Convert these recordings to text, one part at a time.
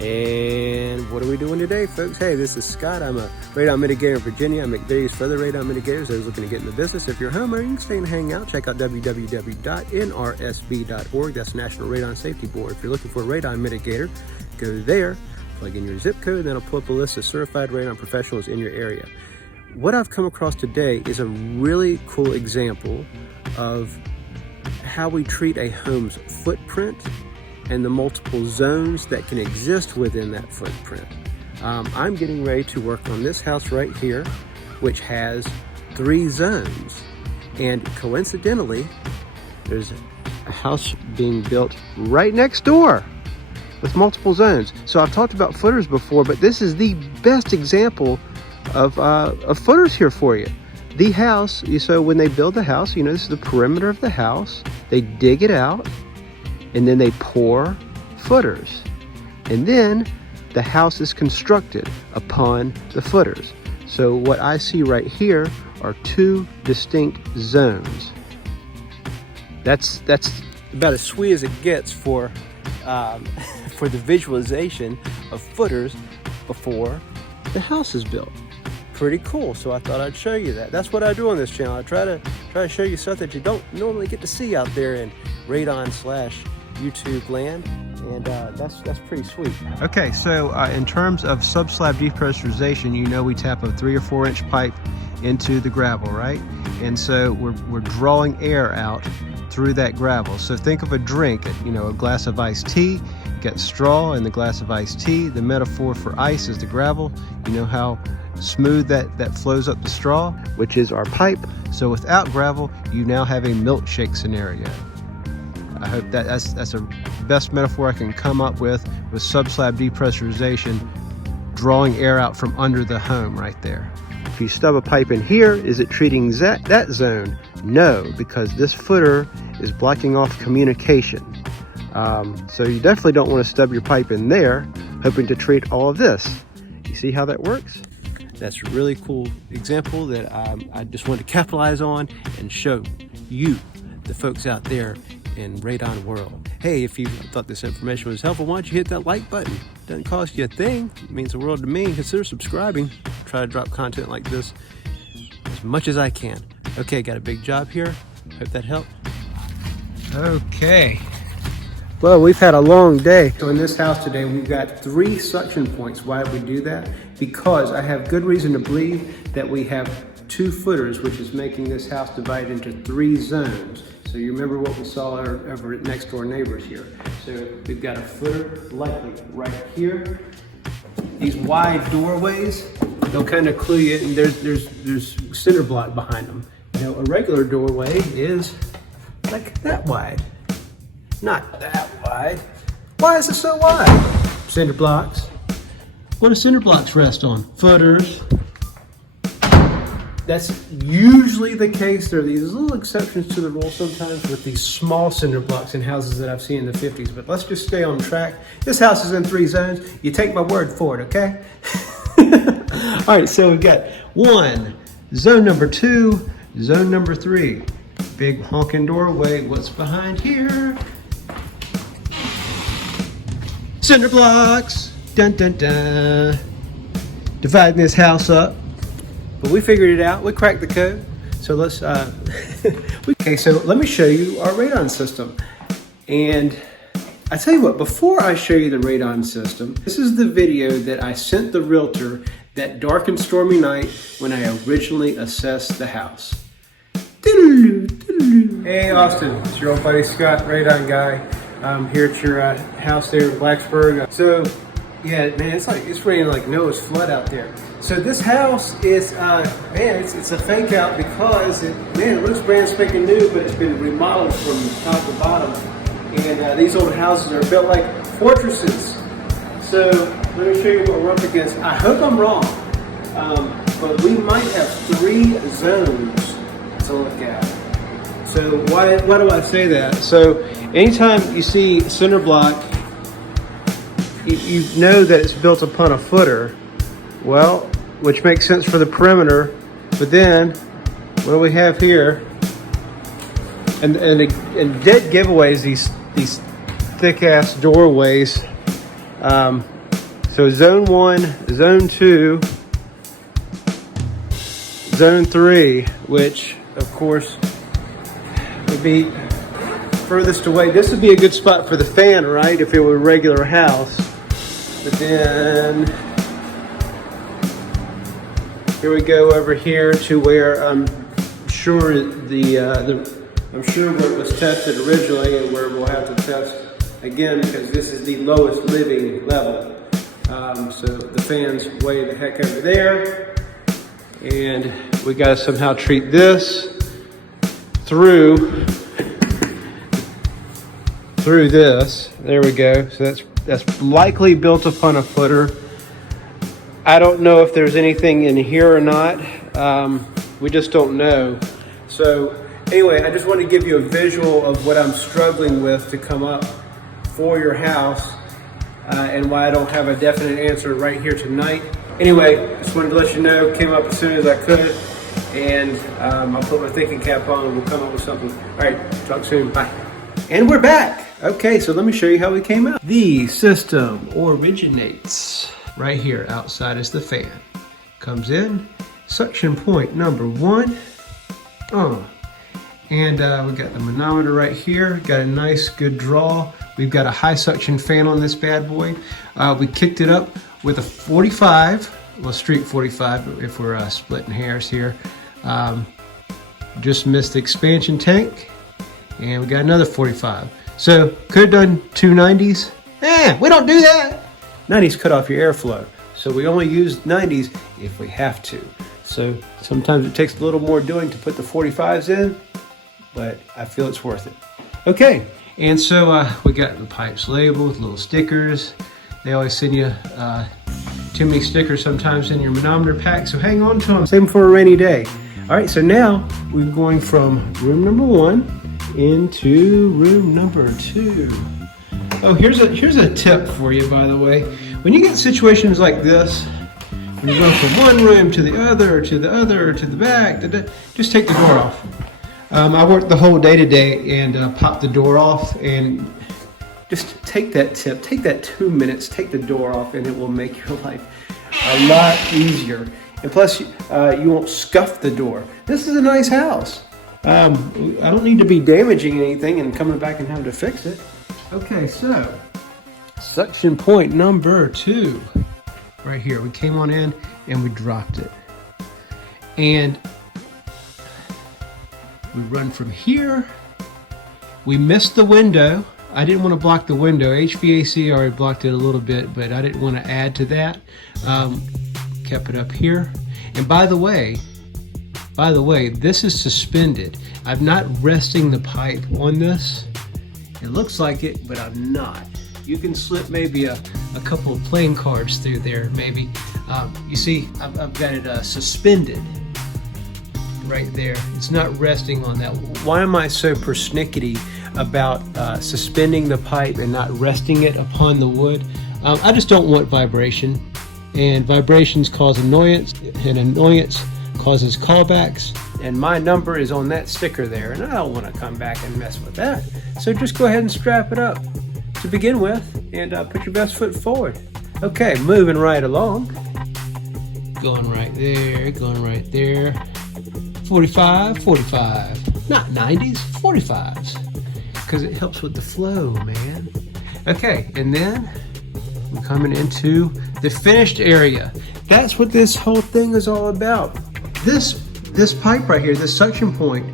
And what are we doing today, folks? Hey, this is Scott. I'm a radon mitigator in Virginia. I make videos for other radon mitigators. Those looking to get in the business. If you're a homeowner, you can stay and hang out. Check out www.nrsb.org. That's National Radon Safety Board. If you're looking for a radon mitigator, go there, plug in your zip code, and that'll pull up a list of certified radon professionals in your area. What I've come across today is a really cool example of how we treat a home's footprint and the multiple zones that can exist within that footprint. I'm getting ready to work on this house right here, which has 3 zones. And coincidentally, there's a house being built right next door with multiple zones. So I've talked about footers before, but this is the best example of footers here for you. The house, so when they build the house, you know, this is the perimeter of the house. They dig it out, and then they pour footers. And then the house is constructed upon the footers. So what I see right here are 2 distinct zones. That's about as sweet as it gets for the visualization of footers before the house is built. Pretty cool. So I thought I'd show you that. That's what I do on this channel. I try to show you stuff that you don't normally get to see out there in radon/YouTube land, and that's pretty sweet. Okay, so in terms of subslab depressurization, you know we tap a 3 or 4 inch pipe into the gravel, right? And so we're drawing air out through that gravel. So think of a drink, you know, a glass of iced tea. You got straw in the glass of iced tea. The metaphor for ice is the gravel. You know how smooth that flows up the straw, which is our pipe. So without gravel, you now have a milkshake scenario. I hope that's a best metaphor I can come up with subslab depressurization, drawing air out from under the home right there. If you stub a pipe in here, is it treating that zone? No, because this footer is blocking off communication. So you definitely don't want to stub your pipe in there, hoping to treat all of this. You see how that works? That's a really cool example that I just wanted to capitalize on and show you, the folks out there in radon world. Hey, if you thought this information was helpful, why don't you hit that like button? Doesn't cost you a thing. It means the world to me. Consider subscribing. Try to drop content like this as much as I can. Okay, got a big job here. Hope that helped. Okay. Well, we've had a long day. So in this house today, we've got 3 suction points. Why did we do that? Because I have good reason to believe that we have 2 footers, which is making this house divided into 3 zones. So you remember what we saw over next door neighbors here. So we've got a footer likely right here. These wide doorways, they'll kind of clue you, and there's cinder block behind them. You know, a regular doorway is like that wide. Not that wide. Why is it so wide? Cinder blocks. What do cinder blocks rest on? Footers. That's usually the case. There are these little exceptions to the rule sometimes with these small cinder blocks in houses that I've seen in the 50s, but let's just stay on track. This house is in 3 zones. You take my word for it, okay? All right, so we've got 1, zone number 2, zone number 3. Big honking doorway. What's behind here? Cinder blocks. Dun, dun, dun. Dividing this house up. But we figured it out. We cracked the code. So let's, okay, so let me show you our radon system. And I tell you what, before I show you the radon system, this is the video that I sent the realtor that dark and stormy night when I originally assessed the house. Hey Austin, it's your old buddy Scott, radon guy. I'm here at your house there in Blacksburg. So yeah, man, it's raining like Noah's flood out there. So this house is, man, it's a fake out because it looks brand spanking new, but it's been remodeled from top to bottom. And these old houses are built like fortresses. So let me show you what we're up against. I hope I'm wrong, but we might have 3 zones to look at. So why do I say that? So anytime you see cinder block, you know that it's built upon a footer. Well, which makes sense for the perimeter, but then what do we have here? And dead giveaways, these thick ass doorways. So zone 1, zone 2, zone 3, which of course would be furthest away. This would be a good spot for the fan, right? If it were a regular house. But then here we go over here to where I'm sure I'm sure where it was tested originally and where we'll have to test again, because this is the lowest living level. So the fan's way the heck over there, and we got to somehow treat this through this. There we go. So that's likely built upon a footer. I don't know if there's anything in here or not. We just don't know. So anyway, I just want to give you a visual of what I'm struggling with to come up for your house, and why I don't have a definite answer right here tonight. Anyway, just wanted to let you know, came up as soon as I could, and I'll put my thinking cap on and we'll come up with something. All right, talk soon, bye. And we're back. Okay, so let me show you how we came out. The system originates right here. Outside is the fan. Comes in, suction point number 1. And we got the manometer right here. Got a nice good draw. We've got a high suction fan on this bad boy. We kicked it up with a 45, well, street 45 if we're splitting hairs here. Just missed the expansion tank, and we got another 45. So could have done 2 90s. We don't do that. 90s cut off your airflow, so we only use 90s if we have to. So sometimes it takes a little more doing to put the 45s in, but I feel it's worth it. Okay, and so we got the pipes labeled, little stickers. They always send you too many stickers sometimes in your manometer pack, so hang on to them. Save them for a rainy day. All right, so now we're going from room number 1 into room number 2. Oh, here's a tip for you, by the way. When you get situations like this, when you go from one room to the other, to the other, to the back, just take the door off. I worked the whole day today and popped the door off, and just take that tip, take that 2 minutes, take the door off, and it will make your life a lot easier. And plus, you won't scuff the door. This is a nice house. I don't need to be damaging anything and coming back and having to fix it. Okay, so suction point number 2, right here. We came on in and we dropped it. And we run from here. We missed the window. I didn't want to block the window. HVAC already blocked it a little bit, but I didn't want to add to that. Kept it up here. And by the way, this is suspended. I'm not resting the pipe on this. It looks like it, but I'm not. You can slip maybe a couple of playing cards through there, maybe. You see, I've got it suspended right there. It's not resting on that. Why am I so persnickety about suspending the pipe and not resting it upon the wood? I just don't want vibration, and vibrations cause annoyance, and annoyance causes callbacks, and my number is on that sticker there, and I don't want to come back and mess with that. So just go ahead and strap it up to begin with, and put your best foot forward. Okay, moving right along. Going right there, going right there. 45, 45. Not 90s, 45s. Because it helps with the flow, man. Okay, and then we're coming into the finished area. That's what this whole thing is all about. This pipe right here, this suction point,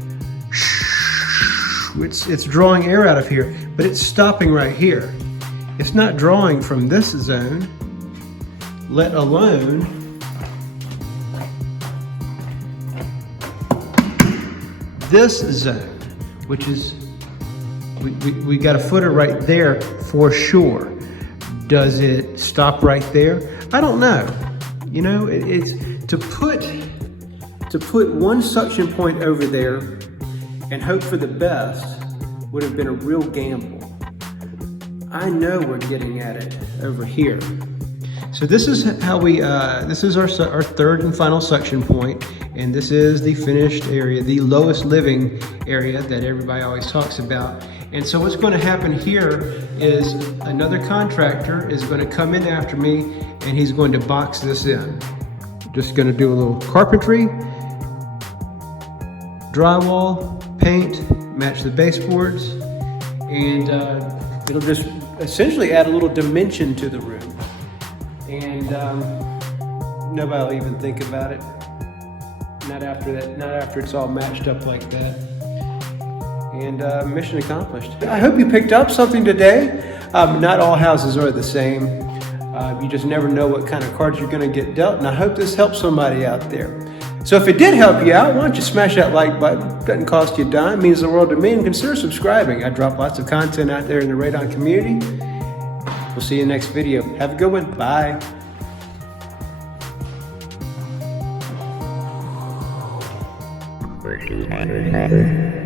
it's drawing air out of here, but it's stopping right here. It's not drawing from this zone, let alone this zone, which is, we got a footer right there for sure. Does it stop right there? I don't know. You know, it's to put one suction point over there and hope for the best would have been a real gamble. I know we're getting at it over here. So this is how we, this is our third and final suction point, and this is the finished area, the lowest living area that everybody always talks about. And so what's going to happen here is another contractor is going to come in after me, and he's going to box this in. Just going to do a little carpentry, drywall, paint, match the baseboards, and it'll just essentially add a little dimension to the room. And nobody will even think about it. Not after that, not after it's all matched up like that. And mission accomplished. I hope you picked up something today. Not all houses are the same. You just never know what kind of cards you're going to get dealt, and I hope this helps somebody out there. So if it did help you out, why don't you smash that like button? It doesn't cost you a dime, it means the world to me, and consider subscribing. I drop lots of content out there in the Radon community. We'll see you in the next video. Have a good one. Bye. Versus 100.